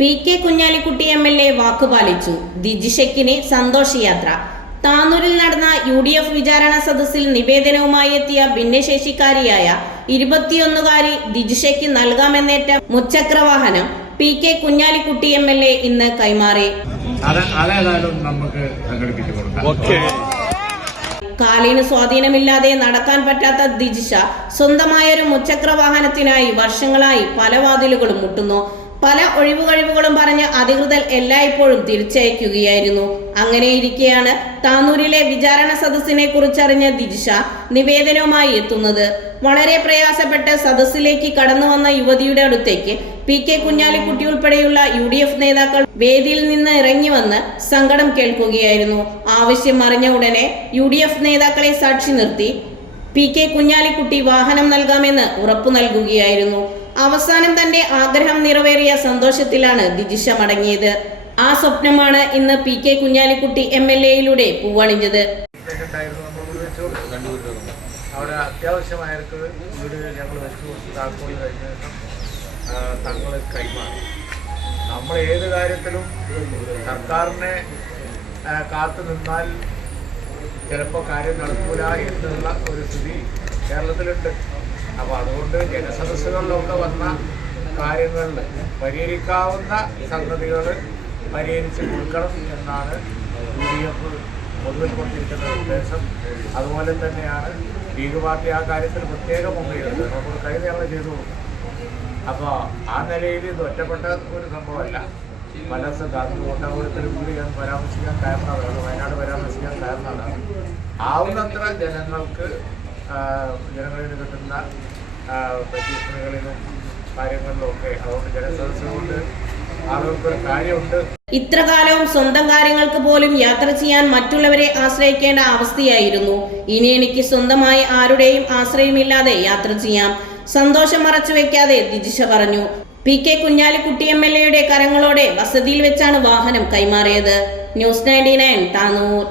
P K. Kunhalikutty MLA വാക്കുപാലിച്ചു. ദിജിഷയ്ക്കിന് സന്തോഷയാത്ര. താനൂരിൽ നടന്ന UDF വിചാരണ സദസ്സിൽ നിവേദനവുമായി എത്തിയ ഭിന്നശേഷിക്കാരിയായ 21-കാരി ദിജിഷയ്ക്ക് നൽകാമെന്നേറ്റ മുച്ചക്രവാഹനം പി.കെ. കുഞ്ഞാലിക്കുട്ടി എം.എൽ.എ ഇന്ന് കൈമാറി. കാലിന് സ്വാധീനമില്ലാതെ നടക്കാൻ പറ്റാത്ത ദിജിഷ സ്വന്തമായൊരു മുച്ചക്രവാഹനത്തിനായി വർഷങ്ങളായി പല വാതിലുകളും മുട്ടുന്നു. പല ഒഴിവുകഴിവുകളും പറഞ്ഞ് അധികൃതർ എല്ലായ്പ്പോഴും തിരിച്ചയക്കുകയായിരുന്നു. അങ്ങനെയിരിക്കെയാണ് താനൂരിലെ വിചാരണ സദസ്സിനെ കുറിച്ചറിഞ്ഞ ദിജിഷ നിവേദനവുമായി എത്തുന്നത്. വളരെ പ്രയാസപ്പെട്ട് സദസ്സിലേക്ക് കടന്നു വന്ന യുവതിയുടെ അടുത്തേക്ക് പി.കെ. കുഞ്ഞാലിക്കുട്ടി ഉൾപ്പെടെയുള്ള UDF നേതാക്കൾ വേദിയിൽ നിന്ന് ഇറങ്ങി വന്ന് സങ്കടം കേൾക്കുകയായിരുന്നു. ആവശ്യം അറിഞ്ഞ ഉടനെ UDF നേതാക്കളെ സാക്ഷി നിർത്തി പി.കെ. കുഞ്ഞാലിക്കുട്ടി വാഹനം നൽകാമെന്ന് ഉറപ്പു നൽകുകയായിരുന്നു. അവസാനം തന്റെ ആഗ്രഹം നിറവേറിയ സന്തോഷത്തിലാണ് ദിജിഷ മടങ്ങിയത്. ആ സ്വപ്നമാണ് ഇന്ന് പി.കെ. കുഞ്ഞാലിക്കുട്ടി എം.എൽ.എയിലൂടെ പൂവണിഞ്ഞത്. അവിടെ അത്യാവശ്യമായിട്ട് വീട് ഞങ്ങൾ വെച്ചു കൊടുത്ത് താക്കോൽ കഴിഞ്ഞ തങ്ങൾ കൈമാറി. നമ്മൾ ഏത് കാര്യത്തിലും സർക്കാരിനെ കാത്തു നിന്നാൽ ചിലപ്പോൾ കാര്യം നടക്കൂല എന്നുള്ള ഒരു സ്ഥിതി കേരളത്തിലുണ്ട്. അപ്പോൾ അതുകൊണ്ട് ജനസദസ്സുകളിലൊക്കെ വന്ന കാര്യങ്ങളിൽ പരിഹരിക്കാവുന്ന സംഗതികൾ പരിഹരിച്ച് കൊടുക്കണം എന്നാണ് UDF പൊതുവിൽ കൊണ്ടിരിക്കുന്ന നിർദ്ദേശം. അതുപോലെ തന്നെയാണ് ലീഗ് പാർട്ടി ആ കാര്യത്തിൽ പ്രത്യേക മുൻകൈയെടുത്തത്. നമ്മൾ കഴിഞ്ഞ ഞങ്ങൾ ചെയ്തു കൊടുക്കും. അപ്പോൾ ആ നിലയിൽ ഇത് ഒറ്റപ്പെട്ട ഒരു സംഭവമല്ല. പല ഗാന്ധി കൂടി ഞാൻ പരാമർശിക്കാൻ കാരണമാണ്, വയനാട് പരാമർശിക്കാൻ കാരണമാണ് ആവുന്നത്ര ജനങ്ങൾക്ക് ജനങ്ങളിൽ കിട്ടുന്ന പെറ്റീഷനുകളിലും കാര്യങ്ങളിലും ഒക്കെ. അതുകൊണ്ട് ജനസദസ്സ് കൊണ്ട് ആളുകൾക്കൊരു കാര്യമുണ്ട്. ഇത്ര കാലവും സ്വന്തം കാര്യങ്ങൾക്ക് പോലും യാത്ര ചെയ്യാൻ മറ്റുള്ളവരെ ആശ്രയിക്കേണ്ട അവസ്ഥയായിരുന്നു. ഇനി എനിക്ക് സ്വന്തമായി ആരുടെയും ആശ്രയമില്ലാതെ യാത്ര ചെയ്യാം. സന്തോഷം മറച്ചു വെക്കാതെ ദിജിഷ പറഞ്ഞു. പി.കെ. കുഞ്ഞാലിക്കുട്ടി എം.എൽ.എയുടെ കരങ്ങളോടെ വസതിയിൽ വെച്ചാണ് വാഹനം കൈമാറിയത്. ന്യൂസ് 99 താനൂർ.